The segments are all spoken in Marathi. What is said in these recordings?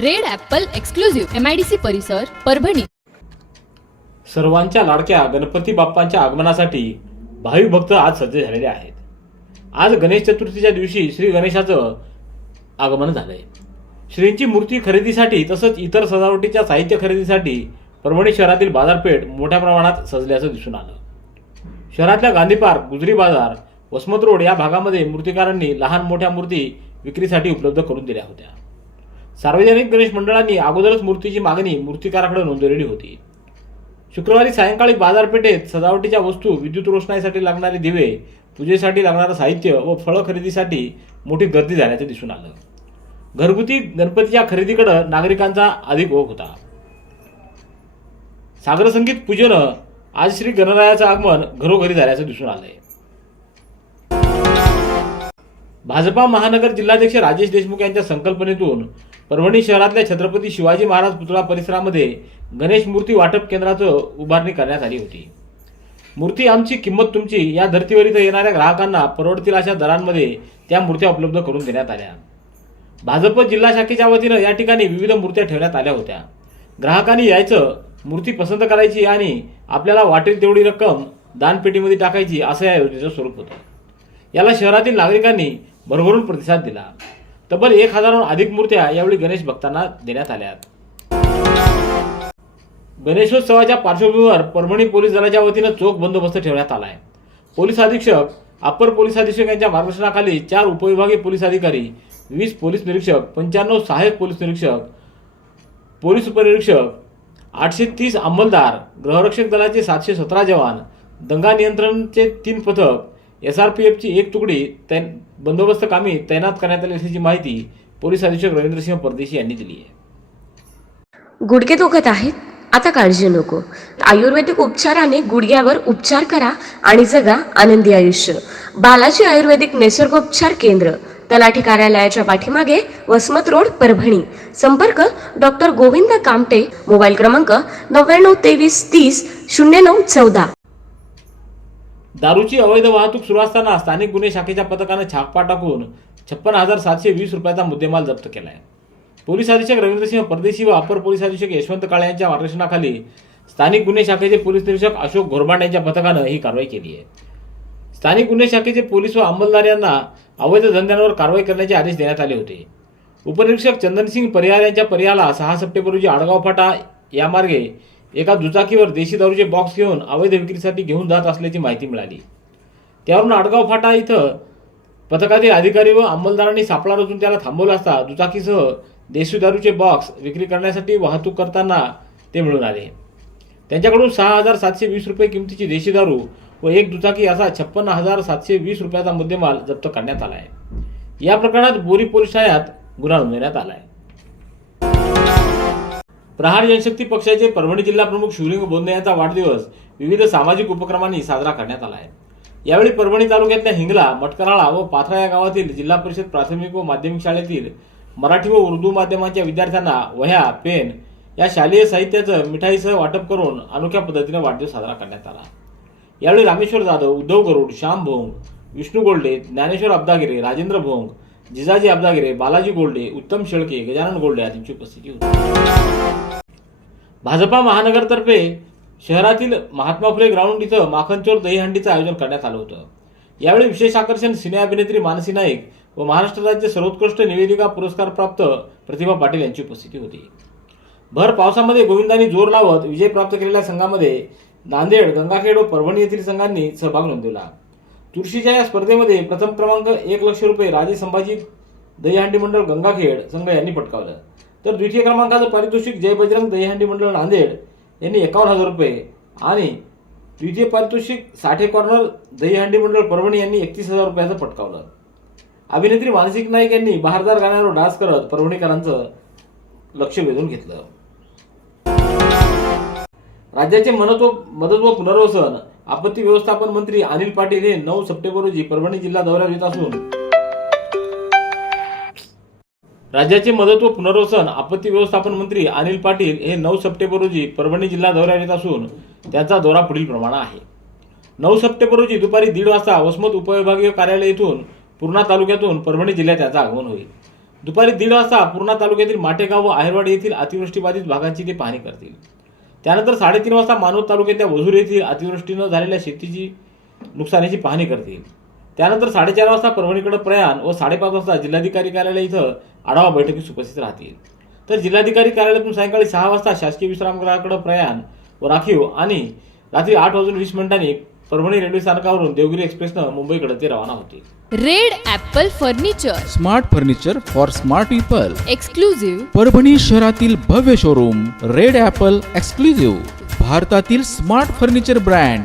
Red apple exclusive MIDC परिसर परभणी. सर्वांच्या लाडक्या गणपती बाप्पांच्या आगमनासाठी भाविक भक्त आज सज्ज झालेले आहेत. आज गणेश चतुर्थीच्या दिवशी श्री गणेशाचं आगमन झालंय. श्रींची मूर्ती खरेदीसाठी तसंच इतर सजावटीच्या साहित्य खरेदीसाठी परभणी शहरातील बाजारपेठ मोठ्या प्रमाणात सजल्याचं दिसून आलं. शहरातल्या गांधी पार्क गुजरी बाजार वसमत रोड या भागामध्ये मूर्तिकारांनी लहान मोठ्या मूर्ती विक्रीसाठी उपलब्ध करून दिल्या होत्या. सार्वजनिक गणेश मंडळांनी अगोदरच मूर्तीची मागणी मूर्तिकाराकडे नोंदवलेली होती. शुक्रवारी सायंकाळी बाजारपेठेत सजावटीच्या वस्तू विद्युत रोषणाईसाठी लागणारे दिवे पूजेसाठी लागणारं साहित्य व फळं खरेदीसाठी मोठी गर्दी झाल्याचं दिसून आलं. घरगुती गणपतीच्या खरेदीकडं नागरिकांचा अधिक ओघ होता. सागरसंगीत पूजेनं आज श्री गणरायाचं आगमन घरोघरी झाल्याचं दिसून आलंय. भाजपा महानगर जिल्हाध्यक्ष राजेश देशमुख यांच्या संकल्पनेतून परभणी शहरातल्या छत्रपती शिवाजी महाराज पुतळा परिसरामध्ये गणेश मूर्ती वाटप केंद्राचं उभारणी करण्यात आली होती. मूर्ती आमची किंमत तुमची या धर्तीवर इथं येणाऱ्या ग्राहकांना परवडतील अशा दरांमध्ये त्या मूर्त्या उपलब्ध करून देण्यात आल्या. भाजप जिल्हा शाखेच्या वतीनं या ठिकाणी विविध मूर्त्या ठेवण्यात आल्या होत्या. ग्राहकांनी यायचं मूर्ती पसंत करायची आणि आपल्याला वाटेल तेवढी रक्कम दानपेटीमध्ये टाकायची असं या योजनेचं स्वरूप होतं. याला शहरातील नागरिकांनी भरभरून प्रतिसाद दिला. तब्बल एक हजाराहून अधिक मूर्त्या यावेळी गणेश भक्तांना देण्यात आल्या गणेशोत्सवाच्या पार्श्वभूमीवर परभणी पोलीस दलाच्या वतीनं चोख बंदोबस्त ठेवण्यात आलाय. पोलीस अधीक्षक अप्पर पोलीस अधीक्षक यांच्या मार्गदर्शनाखाली चार उपविभागीय पोलीस अधिकारी वीस पोलीस निरीक्षक पंच्याण्णव सहाय्यक पोलीस निरीक्षक पोलीस उपनिरीक्षक आठशे तीस अंमलदार गृहरक्षक दलाचे सातशे सतरा जवान दंगा नियंत्रणचे तीन पथक एस आर पी एफची एक तुकडी तैन बंदोबस्त कामी तैनात करण्यात आली असल्याची माहिती पोलीस अधीक्षक रवींद्रसिंह परदेशी यांनी दिली आहे. गुडघे दुखत आहेत. आता काळजी नको. आयुर्वेदिक उपचाराने गुडघ्यावर उपचार करा आणि जगा आनंदी आयुष्य. बालाजी आयुर्वेदिक निसर्गोपचार केंद्र तलाठी कार्यालयाच्या पाठीमागे वसमत रोड परभणी. संपर्क डॉक्टर गोविंद कामटे मोबाईल क्रमांक नव्याण्णव तेवीस तीस शून्य नऊ चौदा. दारूची अवैध वाहतूक सुरू असताना स्थानिक गुन्हे शाखेच्या पथकानं छापा टाकून छप्पन हजार सातशे वीस रुपयाचा मुद्देमाल जप्त केला आहे पोलीस अधीक्षक रवींद्रसिंह परदेशी व अपर पोलीस अधीक्षक यशवंत काळे यांच्या मार्गदर्शनाखाली स्थानिक गुन्हे शाखेचे पोलीस निरीक्षक अशोक घोरबांड यांच्या पथकानं ही कारवाई केली आहे. स्थानिक गुन्हे शाखेचे पोलीस व अंमलदार यांना अवैध धंद्यांवर कारवाई करण्याचे आदेश देण्यात आले होते. उपनिरीक्षक चंदनसिंग परिहार यांच्या परिहाला सहा सप्टेंबर रोजी आडगाव फाटा या मार्गे एका दुचाकीवर देशी दारूचे बॉक्स घेऊन अवैध विक्रीसाठी घेऊन जात असल्याची माहिती मिळाली. त्यावरून आडगाव फाटा इथं पथकातील अधिकारी व अंमलदारांनी सापळा रचून त्याला थांबवलं असता दुचाकीसह देशी दारूचे बॉक्स विक्री करण्यासाठी वाहतूक करताना ते मिळून आले. त्यांच्याकडून सहा हजार सातशे वीस रुपये किमतीची देशी दारू व एक दुचाकी असा छप्पन्न हजार सातशे वीस रुपयाचा मुद्देमाल जप्त करण्यात आला आहे या प्रकरणात बोरी पोलीस ठाण्यात गुन्हा नोंदवण्यात आला आहे प्रहार जनशक्ती पक्षाचे परभणी जिल्हा प्रमुख शिवलिंग बोंदे यांचा वाढदिवस विविध सामाजिक उपक्रमांनी साजरा करण्यात आला आहे. यावेळी परभणी तालुक्यातल्या हिंगला मटकराळा व पाथरा या गावातील जिल्हा परिषद प्राथमिक व माध्यमिक शाळेतील मराठी व उर्दू माध्यमांच्या विद्यार्थ्यांना वह्या पेन या शालेय साहित्याचं मिठाईसह वाटप करून अनोख्या पद्धतीने वाढदिवस साजरा करण्यात आला. यावेळी रामेश्वर जाधव उद्धव गरुड श्याम भोंग विष्णू गोल्डे ज्ञानेश्वर अब्दागिरे राजेंद्र भोंग जिजाजी अब्दागिरे बालाजी गोल्डे उत्तम शेळके गजानन गोल्डे आदींची उपस्थिती होती. भाजपा महानगरतर्फे शहरातील महात्मा फुले ग्राउंड इथं माखनचोर दहीहंडीचं आयोजन करण्यात आलं होतं. यावेळी विशेष आकर्षण सिने अभिनेत्री मानसी नाईक व महाराष्ट्र राज्य सर्वोत्कृष्ट निवेदिका पुरस्कार प्राप्त प्रतिभा पाटील यांची उपस्थिती होती. भर पावसामध्ये गोविंदांनी जोर लावत विजय प्राप्त केलेल्या संघामध्ये नांदेड गंगाखेड व परभणी येथील संघांनी सहभाग नोंदवला. तुळशीच्या या स्पर्धेमध्ये प्रथम क्रमांक एक लक्ष रुपये राजे संभाजी दहीहंडी मंडळ गंगाखेड संघ यांनी पटकावलं. तर द्वितीय क्रमांकाचं पारितोषिक जय बजरंग दहीहंडी मंडळ नांदेड यांनी एकावन्न हजार रुपये. आणि द्वितीय पारितोषिक साठे कॉर्नर दहीहंडी मंडळ परभणी यांनी एकतीस हजार रुपयाचं पटकावलं. अभिनेत्री मानसिक नाईक यांनी बहारदार गाण्यावर डान्स करत परभणीकरांचं लक्ष वेधून घेतलं. राज्याचे मनत्व मदत व पुनर्वसन आपत्ती व्यवस्थापन मंत्री अनिल पाटील हे नऊ सप्टेंबर रोजी परभणी जिल्हा दौऱ्यावर येत असून राज्याचे मदत व पुनर्वसन आपत्ती व्यवस्थापन मंत्री अनिल पाटील हे नऊ सप्टेंबर रोजी परभणी जिल्हा दौऱ्यावर येत असून त्याचा दौरा पुढील प्रमाणे आहे. नऊ सप्टेंबर रोजी दुपारी दीड वाजता वसमत उपविभागीय कार्यालय येथून पूर्णा तालुक्यातून परभणी जिल्ह्यात त्याचं आगमन होईल. दुपारी दीड वाजता पूर्णा तालुक्यातील माटेगाव व आहेरवाड येथील अतिवृष्टीबाधित भागांची ते पाहणी करतील. त्यानंतर साडेतीन वाजता मानवत तालुक्यातल्या वझूर येथील अतिवृष्टीनं झालेल्या शेतीची नुकसानीची पाहणी करतील. त्यानंतर साडेचार वाजता परभणीकडे प्रयाण व साडेपाच वाजता जिल्हाधिकारी कार्यालय इथं आढावा बैठकीस उपस्थित राहतील. तर जिल्हाधिकारी कार्यालयातून सायंकाळी सहा वाजता शासकीय विश्रामगृहाकडे प्रयाण व राखीव आणि रात्री आठ वाजून वीस मिनिटांनी परभणी रेल्वे स्थानकावरून देवगिरी एक्सप्रेसनं मुंबईकडे ते रवाना होतील. Red apple furniture. Smart furniture for smart people. Exclusive Parbhani शहरातील भव्य शोरूम रेड ॲपल एक्सक्लुझिव्ह. भारतातील smart furniture brand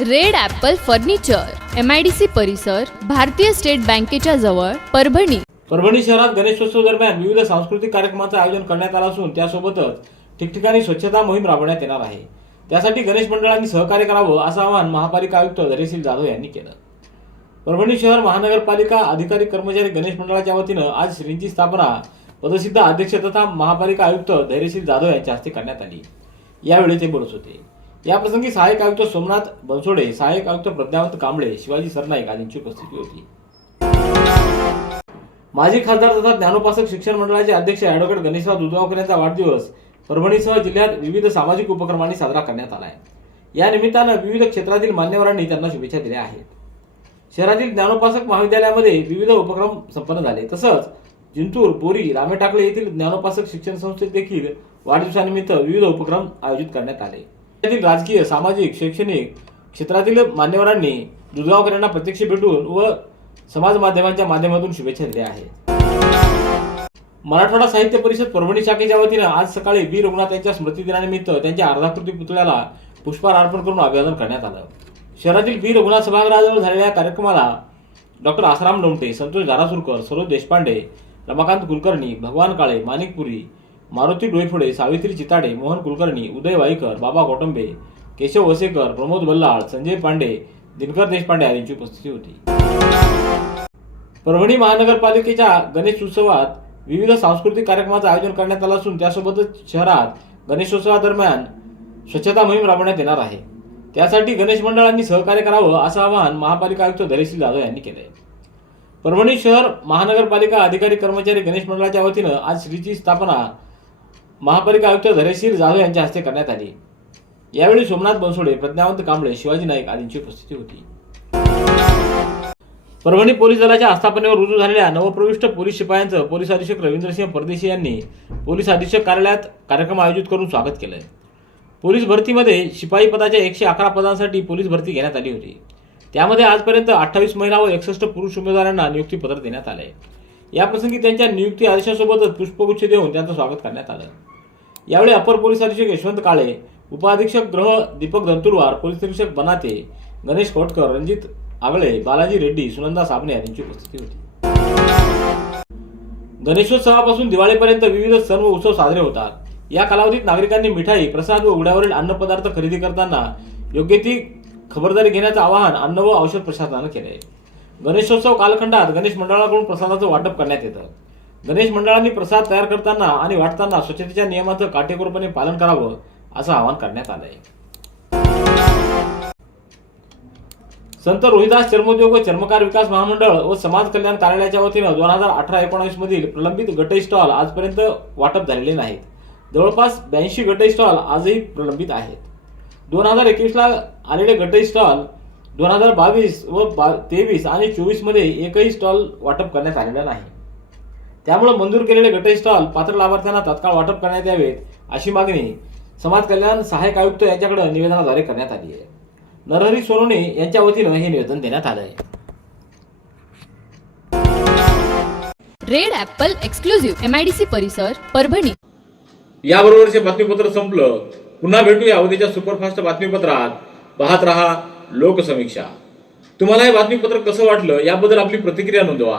Red apple furniture M I D C परिसर भारतीय स्टेट बँकेच्या जवळ परभणी. परभणी शहरात गणेशोत्सव दरम्यान विविध सांस्कृतिक कार्यक्रमांचं आयोजन करण्यात आलं असून त्यासोबतच ठिकठिकाणी स्वच्छता मोहीम राबवण्यात येणार आहे. त्यासाठी गणेश मंडळांनी सहकार्य करावं असं आवाहन महापालिका आयुक्त धैर्यशील जाधव यांनी केलं. परभणी शहर महानगरपालिका अधिकारी कर्मचारी गणेश मंडळाच्या वतीनं आज श्रींची स्थापना पदसिद्ध अध्यक्ष तथा महापालिका आयुक्त धैर्यशील जाधव यांच्या हस्ते करण्यात आली. यावेळी ते बोलत होते. याप्रसंगी सहाय्यक आयुक्त सोमनाथ बनसोडे सहाय्यक आयुक्त प्रज्ञावंत कांबळे शिवाजी सरनाईक आदींची उपस्थिती होती. माजी खासदार तथा ज्ञानोपासक शिक्षण मंडळाचे अध्यक्ष ॲडव्होकेट गणेशराव दुधगावकर यांचा वाढदिवस परभणीसह जिल्ह्यात विविध सामाजिक उपक्रमांनी साजरा करण्यात आला आहे. या निमित्तानं विविध क्षेत्रातील मान्यवरांनी त्यांना शुभेच्छा दिल्या आहेत. शहरातील ज्ञानोपासक महाविद्यालयामध्ये विविध उपक्रम संपन्न झाले. तसंच जिंतूर बोरी रामेटाकळे येथील ज्ञानोपासक शिक्षण संस्थेत देखील वाढदिवसानिमित्त विविध उपक्रम आयोजित करण्यात आले. राज्यातील राजकीय सामाजिक शैक्षणिक क्षेत्रातील मान्यवरांनी दुधगावकर यांना प्रत्यक्ष भेटून व समाज माध्यमांच्या माध्यमातून शुभेच्छा दिल्या आहेत. मराठवाडा साहित्य परिषद परभणी शाखेच्या वतीनं आज सकाळी बी. रघुनाथ यांच्या स्मृतिदिनानिमित्त त्यांच्या अर्धाकृती पुतळ्याला पुष्पहार अर्पण करून अभिवादन करण्यात आलं. शहरातील बी. रघुनाथ सभागृहाजवळ झालेल्या कार्यक्रमाला डॉक्टर आसाराम लोमटे संतोष धारासुरकर सरोज देशपांडे रमाकांत कुलकर्णी भगवान काळे माणिकपुरी मारुती डोईफुडे सावित्री चिताडे मोहन कुलकर्णी उदय वाईकर बाबा गोटंबे केशव वसेकर प्रमोद बल्लाळ संजय पांडे दिनकर देशपांडे आदींची उपस्थिती होती. परभणी महानगरपालिकेच्या गणेश उत्सवात विविध सांस्कृतिक कार्यक्रमाचं आयोजन करण्यात आलं असून त्यासोबतच शहरात गणेशोत्सवादरम्यान स्वच्छता मोहीम राबवण्यात येणार आहे. त्यासाठी गणेश मंडळांनी सहकार्य करावं असं आवाहन महापालिका आयुक्त धैर्यशील जाधव यांनी केलंय. परभणी शहर महानगरपालिका अधिकारी कर्मचारी गणेश मंडळाच्या वतीनं आज श्रीची स्थापना महापालिका आयुक्त धरेशीर जाधव यांच्या हस्ते करण्यात आली. यावेळी सोमनाथ बनसोडे प्रज्ञावंत कांबळे शिवाजी नाईक आदींची उपस्थिती होती. परभणी पोलीस दलाच्या आस्थापनेवर रुजू झालेल्या नवप्रविष्ट पोलीस शिपायांचं पोलीस अधीक्षक रवींद्रसिंह परदेशी यांनी पोलीस अधीक्षक कार्यालयात कार्यक्रम आयोजित करून स्वागत केलं. पोलीस भरतीमध्ये शिपाई पदाच्या एकशे अकरा पदांसाठी पोलीस भरती घेण्यात आली होती. त्यामध्ये आजपर्यंत अठ्ठावीस महिला व एकसष्ट पुरुष उमेदवारांना नियुक्तीपत्र देण्यात आलंय. याप्रसंगी त्यांच्या नियुक्ती आदेशासोबतच पुष्पगुच्छ देऊन त्यांचं स्वागत करण्यात आलं. यावेळी अपर पोलीस अधीक्षक यशवंत काळे उपअधीक्षक ग्रह दीपक दंतुरवार पोलीस निरीक्षक बनाते गणेश खोटकर रणजित आगळे बालाजी रेड्डी सुनंदा साबणे यांची उपस्थिती होती. गणेशोत्सवापासून दिवाळीपर्यंत विविध सण व उत्सव साजरे होतात. या कालावधीत नागरिकांनी मिठाई प्रसाद व उघड्यावरील अन्नपदार्थ खरेदी करताना योग्य ती खबरदारी घेण्याचं आवाहन अन्न व औषध प्रशासनानं केलं आहे गणेशोत्सव कालखंडात गणेश मंडळाकडून प्रसादाचं वाटप करण्यात येतं. गणेश मंडळांनी प्रसाद तयार करताना आणि वाटताना स्वच्छतेच्या नियमाचं काटेकोरपणे पालन करावं असं आवाहन करण्यात आलंय. संत रोहिदास चर्मोद्योग व चर्मकार विकास महामंडळ व समाज कल्याण कार्यालयाच्या वतीनं दोन हजार अठरा एकोणावीस मधील प्रलंबित गटई स्टॉल आजपर्यंत वाटप झालेले नाहीत. जवळपास ब्याऐंशी गटई स्टॉल आजही प्रलंबित आहेत. दोन हजार एकवीसला आलेले गटई स्टॉल दोन हजार बावीस व बा तेवीस आणि चोवीसमध्ये एकही स्टॉल वाटप करण्यात आलेला नाही. त्यामुळे मंजूर केलेले गटई स्टॉल पात्र लाभार्थ्यांना तत्काळ वाटप करण्यात यावेत अशी मागणी समाज कल्याण सहाय्यक आयुक्त यांच्याकडे निवेदनाद्वारे करण्यात आली आहे. नरहरी सोनवणे यांच्या वतीनं हे निवेदन देण्यात आलं आहे red apple exclusive M I D C परिसर परभणी. याबरोबरचे बातमीपत्र संपलं. पुन्हा भेटूया उद्याच्या सुपरफास्ट बातमीपत्रात. पाहत रहा लोकसमीक्षा. तुम्हाला हे बातमीपत्र कसं वाटलं याबद्दल आपली प्रतिक्रिया नोंदवा.